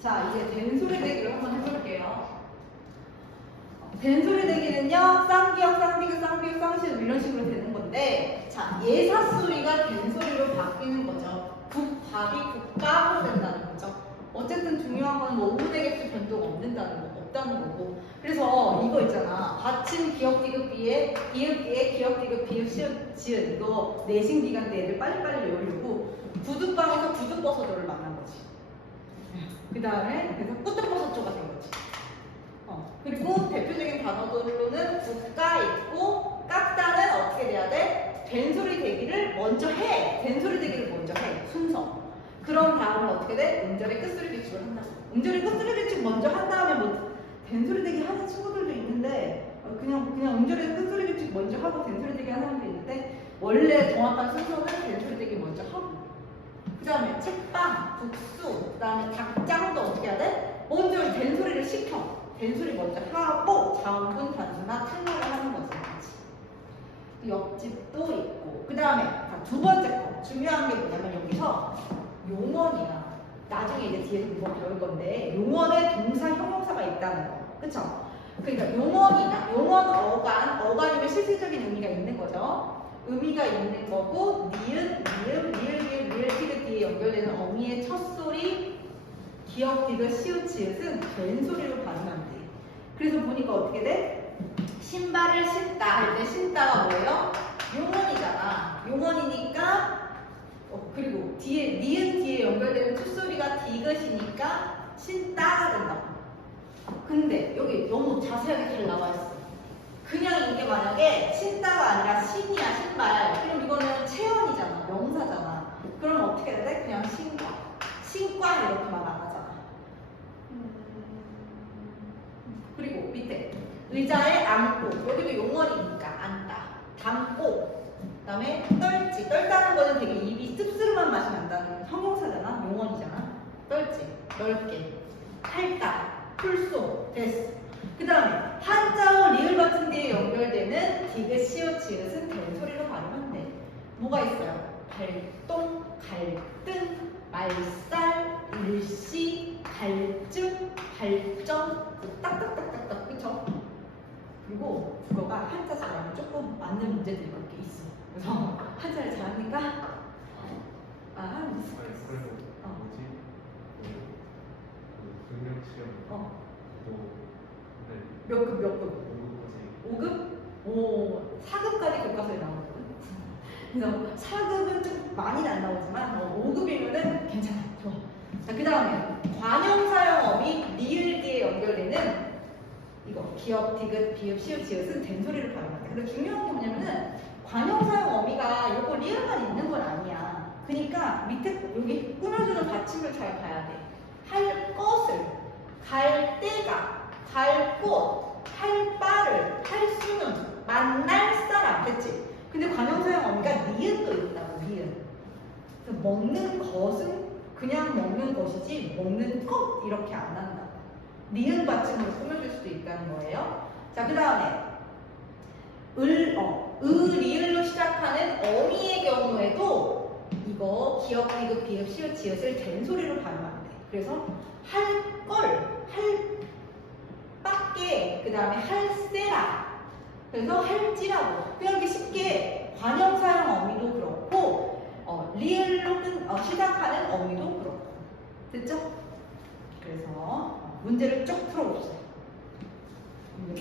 자, 이제 된소리 대기를 한번 해볼게요. 된소리 대기는요, 쌍기역, 쌍비교, 쌍비교, 쌍시역 이런 식으로 되는 건데, 자, 예사소리가 된소리로 바뀌는 거죠. 국밥이 국가로 된다는 거죠. 어쨌든 중요한 건뭐 우대객수 변동 없는다는 거, 없다는 거고. 그래서 이거 있잖아. 받침 기억 디귿 비에 기억 비에 기억 디귿 비읍 시읍 지읒 이거 내신 기간 때 애들 빨리빨리 외우려고 구두방에서 구두버섯조를 만난 거지. 그 다음에 그래서 꾸덕버섯 조가 된 거지. 어. 그리고 대표적인 단어들로는 국가 있고 깎다는 어떻게 돼야 돼? 된소리 대기를 먼저 해. 된소리 대기를 먼저 해. 순서. 그런 다음에 어떻게 돼? 음절의 끝소리 규칙을 한다. 음절의 끝소리 규칙 먼저 한 다음에 뭐 된소리 대기 하는 친구들도 있는데 어, 그냥 그냥 음절의 끝소리 규칙 먼저 하고 된소리 대기 하는 사람도 있는데 원래 정확한 순서는 된소리 대기 먼저 하고 그 다음에 책방, 국수, 그 다음에 닭장도 어떻게 해야 돼? 먼저 된소리를 된소리 먼저 하고 자음분, 단수나 탄력을 하는. 그치? 옆집도 있고. 그 다음에 두 번째 거. 중요한 게 뭐냐면 여기서 용언이야. 나중에 이제 뒤에서 이거 배울 건데 용언에 동사, 형용사가 있다는 거. 그쵸? 그러니까 용언이나 용언 어간, 어간이면 실질적인 의미가 있는 거죠. 의미가 있는 거고 니은, 니은, 리을, 리을, 리을, 티귿 뒤에 연결되는 어미의 첫 소리 기억, 디귿, 시읒, 지읒은 된 소리로 발음하면 돼. 그래서 보니까 어떻게 돼? 신발을 신다 할 때 신다가 뭐예요? 용언이잖아. 용언이니까 어, 그리고 뒤에 니은 뒤에 연결되는 콧소리가 디귿이니까 신다가 된다고. 근데 여기 너무 자세하게 잘 나와 있어. 그냥 이게 만약에 신다가 아니라 신이야 신발. 그럼 이거는 체언이잖아. 명사잖아. 그럼 어떻게 해야 돼? 그냥 신과. 신과 이렇게 말 안 하잖아. 그리고 밑에 의자에 앉고 여기도 용언이니까 앉다. 담고 그다음에 떨지. 떨다는 거는 되게 입이 씁쓸한 맛이 난다는 형용사잖아. 용언이잖아. 떨지. 넓게. 할다. 풀소. 됐어. 그 다음에 한자어 리을 같은 데에 연결되는 디귿, 시옷, 지읒은 된 소리로 발음하면 돼. 뭐가 있어요? 발동, 갈등, 말살, 일시, 갈증, 발정, 딱딱딱딱딱 그쵸? 그리고 국어가 한자 잘하면 조금 맞는 문제들이 몇 개 있어. 그래서 한자를 잘합니까? 아, 아니 그래서 어. 뭐지? 그 능력 시험 어, 또 네, 몇 급, 몇 급? 오급까지 5급? 오, 4급까지 교과서에 나오거든. 그래서 4급은 좀 많이 안 나오지만 어, 5급이면은 괜찮아. 그 다음에 관형사형 어미 리을 뒤에 연결되는 이거 기업, 디귿, 비읍, 시읍, 지읒은 된 소리를 발음한다. 근데 중요한 게 뭐냐면은 관형사형 어미가 요거 리을만 있는 건 아니야. 그러니까 밑에 여기 꾸며주는 받침을 잘 봐야 돼. 할 것을, 갈 때가, 갈 곳, 할 바를, 할 수는, 만날 사람, 됐지? 근데 관형사형 어미가 니은도 있다고, 니은. 먹는 것은 그냥 먹는 것이지, 먹는 것 이렇게 안 한다. 니은 받침으로 꾸며줄 수도 있다는 거예요. 자, 그 다음에 을, 어, 의, 리을로 시작하는 어미의 경우에도 이거 기억, 디귿, 비읍, 시읒, 지읒을 된 소리로 발음하면 돼. 그래서 할 걸, 할 밖에, 그 다음에 할세라. 그래서 할지라고. 그냥 이렇게 쉽게 관형사형 어미도 그렇고, 어, 리을로 끝, 어, 시작하는 어미도 그렇고. 됐죠? 그래서 어, 문제를 쭉 풀어봅시다. 음.